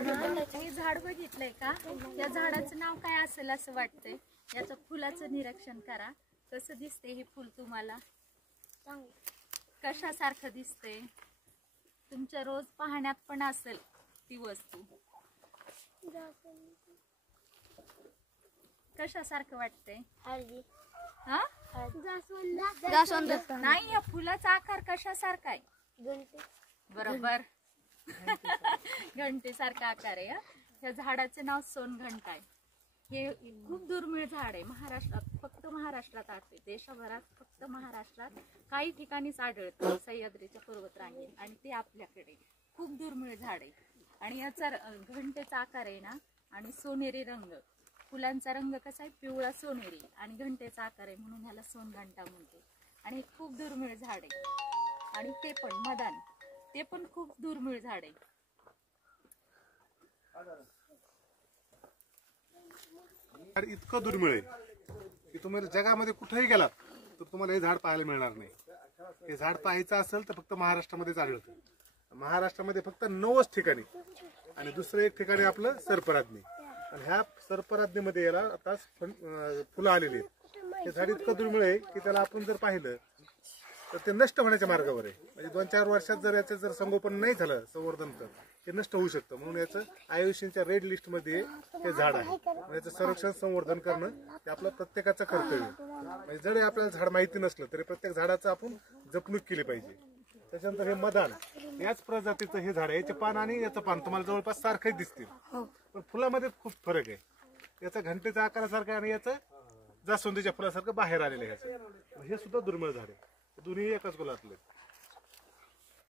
हे झाड बघितलंय का? या झाडाचं नाव काय असेल असं वाटतंय? याचं फुलाचं निरीक्षण करा. कसं दिसते हे फुल तुम्हाला? कशासारखं दिसते? तुमच्या रोज पाहण्यात पण असेल ती वस्तू. कशासारखं वाटते? हा? जास्वंद. नाही, या फुलाचा आकार कशासारखा आहे? बरोबर. घंटेसारखा आकार आहे. या झाडाचे नाव सोनघंटा आहे. हे खूप दुर्मिळ झाड आहे. महाराष्ट्रात, फक्त महाराष्ट्रात आढळते. देशभरात फक्त महाराष्ट्रात काही ठिकाणीच आढळतं, सह्याद्रीच्या पर्वतरांगेत, आणि ते आपल्याकडे खूप दुर्मिळ झाड आहे. आणि याचा घंटेचा आकार आहे ना, आणि सोनेरी रंग. फुलांचा रंग कसा आहे? पिवळा सोनेरी, आणि घंटेचा आकार आहे म्हणून ह्याला सोनघंटा म्हणते. आणि हे खूप दुर्मिळ झाड आहे. आणि ते पण मदान, ते पण खूप दुर्मिळ झाड आहे. इतकं दुर्मिळ आहे की तुम्ही जगामध्ये कुठेही गेलात तर तुम्हाला हे झाड पाहायला मिळणार नाही. हे झाड पाहायचं असेल तर फक्त महाराष्ट्रामध्येच आढळतं. महाराष्ट्रामध्ये फक्त 9 ठिकाणी, आणि दुसरं एक ठिकाणी आपलं सर्पराज्ञी. आणि ह्या सर्पराज्ञीमध्ये याला आता फुलं आलेली आहेत. हे झाड इतकं दुर्मिळ आहे की त्याला आपण जर पाहिलं तर ते नष्ट होण्याच्या मार्गावर आहे. म्हणजे 2-4 वर्षात जर याचं जर संगोपन नाही झालं, संवर्धन, तर ते नष्ट होऊ शकतं. म्हणून याचं आयुष्याच्या रेड लिस्ट मध्ये हे झाड आहे. याचं संरक्षण संवर्धन करणं हे आपलं प्रत्येकाचं कर्तव्य. म्हणजे जरी आपल्याला झाड माहिती नसलं तरी प्रत्येक झाडाचं आपण जपणूक केली पाहिजे. त्याच्यानंतर हे मदान, याच प्रजातीचं हे झाड आहे. याचे पान आणि याचं पान तुम्हाला जवळपास सारखेच दिसतील, पण फुलामध्ये खूप फरक आहे. याचा घंटेचा आकारासारखा आणि याचं जास्वंदीच्या फुलासारखं बाहेर आलेलं आहे. हे सुद्धा दुर्मिळ झाड आहे. दोन्ही एकाच कुलातले.